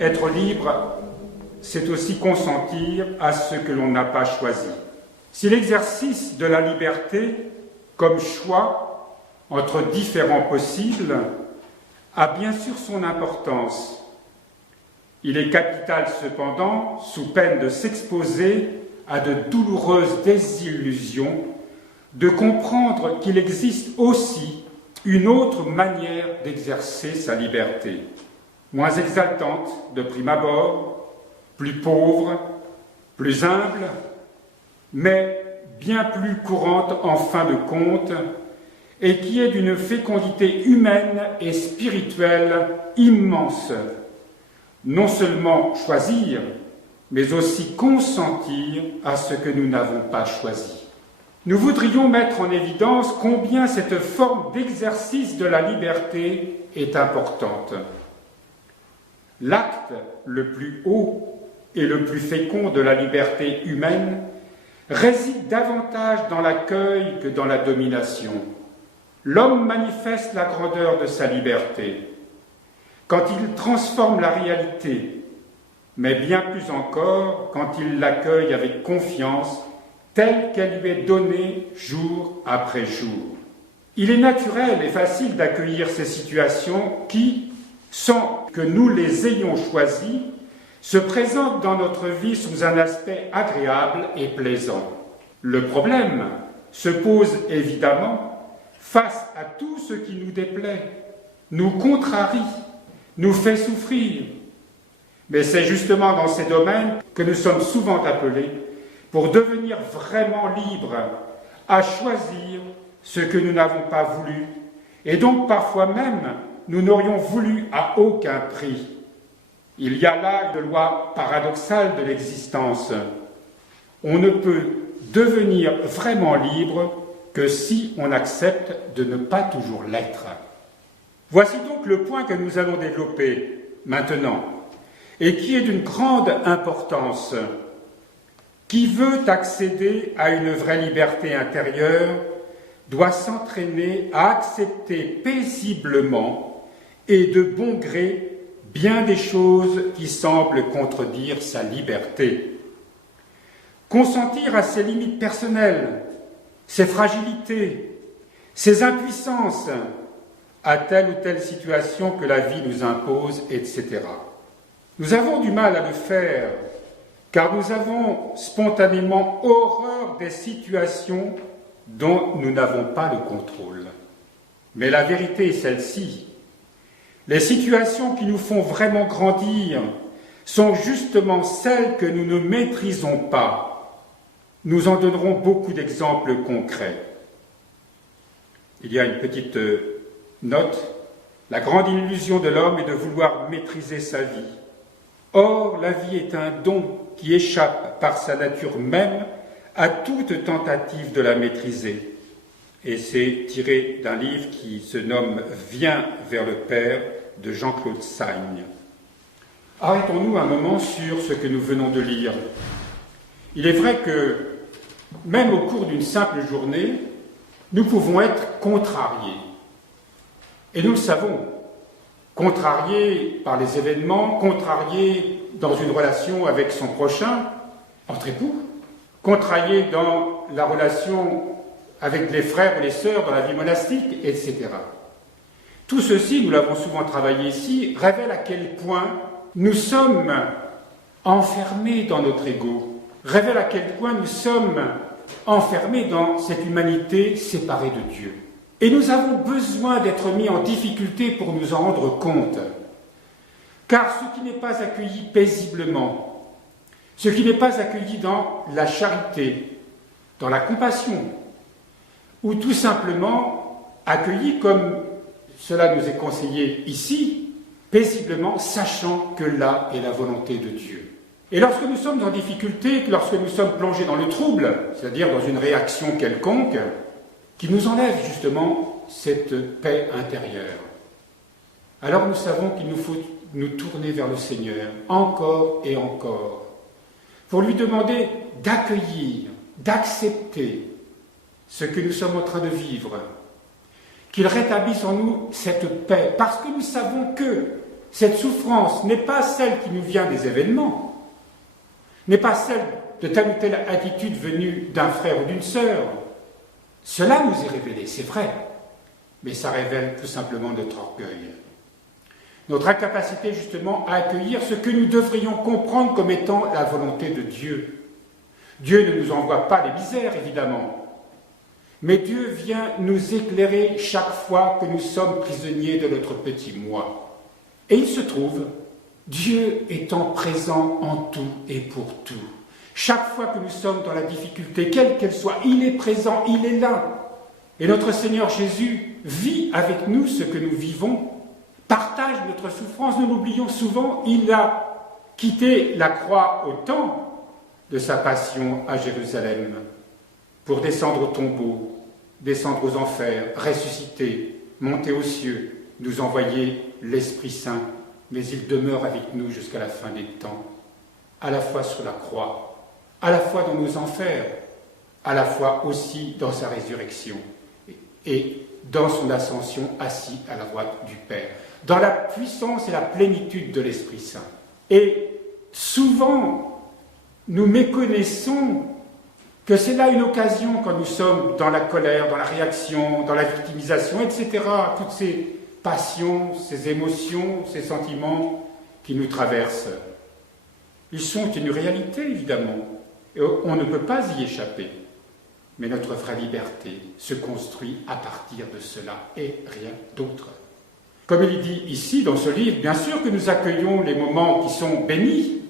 Être libre, c'est aussi consentir à ce que l'on n'a pas choisi. Si l'exercice de la liberté, comme choix entre différents possibles, a bien sûr son importance, il est capital cependant, sous peine de s'exposer à de douloureuses désillusions, de comprendre qu'il existe aussi une autre manière d'exercer sa liberté, moins exaltante de prime abord, plus pauvre, plus humble, mais bien plus courante en fin de compte, et qui est d'une fécondité humaine et spirituelle immense. Non seulement choisir, mais aussi consentir à ce que nous n'avons pas choisi. Nous voudrions mettre en évidence combien cette forme d'exercice de la liberté est importante. L'acte le plus haut et le plus fécond de la liberté humaine réside davantage dans l'accueil que dans la domination. L'homme manifeste la grandeur de sa liberté quand il transforme la réalité, mais bien plus encore quand il l'accueille avec confiance, telle qu'elle lui est donnée jour après jour. Il est naturel et facile d'accueillir ces situations qui, sans que nous les ayons choisies, se présentent dans notre vie sous un aspect agréable et plaisant. Le problème se pose évidemment face à tout ce qui nous déplaît, nous contrarie, nous fait souffrir. Mais c'est justement dans ces domaines que nous sommes souvent appelés pour devenir vraiment libres, à choisir ce que nous n'avons pas voulu, et donc parfois même nous n'aurions voulu à aucun prix. Il y a là une loi paradoxale de l'existence. On ne peut devenir vraiment libre que si on accepte de ne pas toujours l'être. Voici donc le point que nous allons développer maintenant, et qui est d'une grande importance. Qui veut accéder à une vraie liberté intérieure doit s'entraîner à accepter paisiblement et de bon gré bien des choses qui semblent contredire sa liberté. Consentir à ses limites personnelles, ses fragilités, ses impuissances, à telle ou telle situation que la vie nous impose, etc. Nous avons du mal à le faire, car nous avons spontanément horreur des situations dont nous n'avons pas le contrôle. Mais la vérité est celle-ci. Les situations qui nous font vraiment grandir sont justement celles que nous ne maîtrisons pas. Nous en donnerons beaucoup d'exemples concrets. Il y a une petite note. La grande illusion de l'homme est de vouloir maîtriser sa vie. Or, la vie est un don qui échappe par sa nature même à toute tentative de la maîtriser. Et c'est tiré d'un livre qui se nomme « Viens vers le Père » de Jean-Claude Sagne. Arrêtons-nous un moment sur ce que nous venons de lire. Il est vrai que, même au cours d'une simple journée, nous pouvons être contrariés. Et nous le savons, contrariés par les événements, contrariés dans une relation avec son prochain, entre époux, contrariés dans la relation avec les frères ou les sœurs dans la vie monastique, etc. Tout ceci, nous l'avons souvent travaillé ici, révèle à quel point nous sommes enfermés dans notre ego, révèle à quel point nous sommes enfermés dans cette humanité séparée de Dieu. Et nous avons besoin d'être mis en difficulté pour nous en rendre compte. Car ce qui n'est pas accueilli paisiblement, ce qui n'est pas accueilli dans la charité, dans la compassion, ou tout simplement accueilli comme cela nous est conseillé ici, paisiblement, sachant que là est la volonté de Dieu. Et lorsque nous sommes en difficulté, lorsque nous sommes plongés dans le trouble, c'est-à-dire dans une réaction quelconque, qui nous enlève justement cette paix intérieure, alors nous savons qu'il nous faut nous tourner vers le Seigneur, encore et encore, pour lui demander d'accueillir, d'accepter ce que nous sommes en train de vivre, qu'il rétablisse en nous cette paix, parce que nous savons que cette souffrance n'est pas celle qui nous vient des événements, n'est pas celle de telle ou telle attitude venue d'un frère ou d'une sœur. Cela nous est révélé, c'est vrai, mais ça révèle tout simplement notre orgueil. Notre incapacité justement à accueillir ce que nous devrions comprendre comme étant la volonté de Dieu. Dieu ne nous envoie pas les misères, évidemment, mais Dieu vient nous éclairer chaque fois que nous sommes prisonniers de notre petit moi. Et il se trouve, Dieu étant présent en tout et pour tout. Chaque fois que nous sommes dans la difficulté, quelle qu'elle soit, il est présent, il est là. Et notre Seigneur Jésus vit avec nous ce que nous vivons, partage notre souffrance. Nous l'oublions souvent, il a quitté la croix au temps de sa passion à Jérusalem pour descendre au tombeau, descendre aux enfers, ressusciter, monter aux cieux, nous envoyer l'Esprit Saint, mais il demeure avec nous jusqu'à la fin des temps, à la fois sur la croix, à la fois dans nos enfers, à la fois aussi dans sa résurrection et dans son ascension assis à la droite du Père, dans la puissance et la plénitude de l'Esprit Saint. Et souvent, nous méconnaissons que c'est là une occasion quand nous sommes dans la colère, dans la réaction, dans la victimisation, etc., toutes ces passions, ces émotions, ces sentiments qui nous traversent. Ils sont une réalité, évidemment, et on ne peut pas y échapper. Mais notre vraie liberté se construit à partir de cela et rien d'autre. Comme il dit ici dans ce livre, bien sûr que nous accueillons les moments qui sont bénis,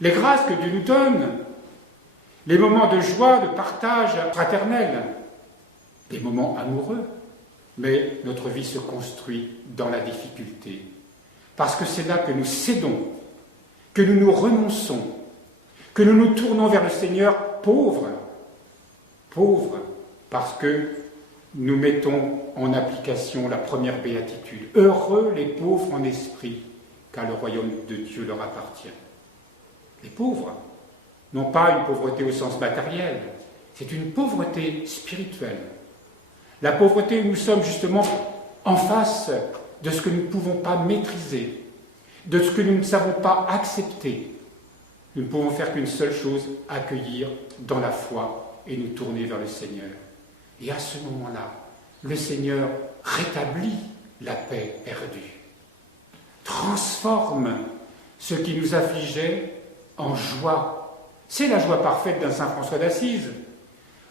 les grâces que Dieu nous donne, les moments de joie, de partage fraternel, des moments amoureux. Mais notre vie se construit dans la difficulté, parce que c'est là que nous cédons, que nous nous renonçons, que nous nous tournons vers le Seigneur pauvres, parce que nous mettons en application la première béatitude. Heureux les pauvres en esprit, car le royaume de Dieu leur appartient. Les pauvres, non pas une pauvreté au sens matériel, c'est une pauvreté spirituelle. La pauvreté où nous sommes justement en face de ce que nous ne pouvons pas maîtriser, de ce que nous ne savons pas accepter. Nous ne pouvons faire qu'une seule chose, accueillir dans la foi et nous tourner vers le Seigneur. Et à ce moment-là, le Seigneur rétablit la paix perdue, transforme ce qui nous affligeait en joie. C'est la joie parfaite d'un Saint François d'Assise,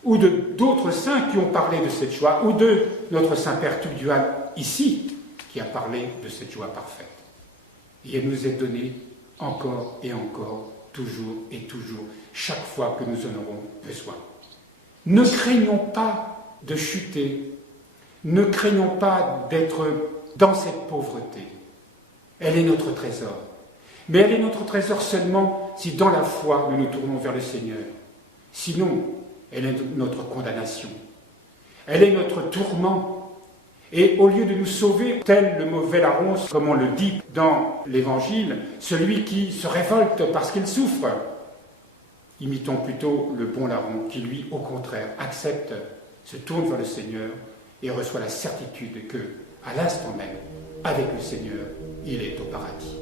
ou d'autres saints qui ont parlé de cette joie, ou de notre Saint-Père Tugdual, ici, qui a parlé de cette joie parfaite. Et elle nous est donnée encore et encore, toujours et toujours, chaque fois que nous en aurons besoin. Ne craignons pas de chuter, ne craignons pas d'être dans cette pauvreté. Elle est notre trésor. Mais elle est notre trésor seulement si dans la foi nous nous tournons vers le Seigneur. Sinon, elle est notre condamnation. Elle est notre tourment. Et au lieu de nous sauver, tel le mauvais larron, comme on le dit dans l'Évangile, celui qui se révolte parce qu'il souffre, imitons plutôt le bon larron qui, lui, au contraire, accepte, se tourne vers le Seigneur et reçoit la certitude que, à l'instant même, avec le Seigneur, il est au paradis.